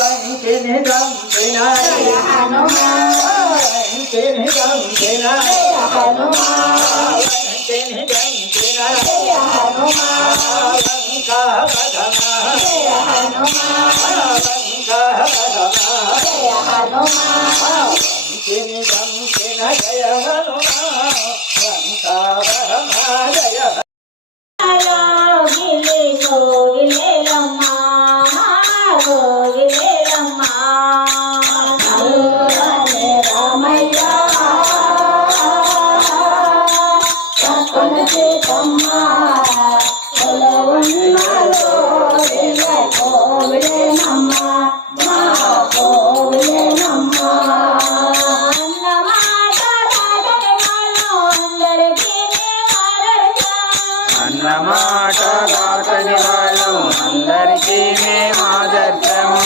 లంకిని దంపిన జయ హనుమాన్ లంకిని దంపిన జయ హనుమాన్ లంకిని దంపిన జయ హనుమాన్ లంకా వదన జయ హనుమాన్ లంకా వదన జయ హనుమాన్ లంకిని దంపిన జయ హనుమాన్ లంకా వదన జయ అన్నమాట దాటని వాళ్ళు అందరికీ మేము ఆదర్శము.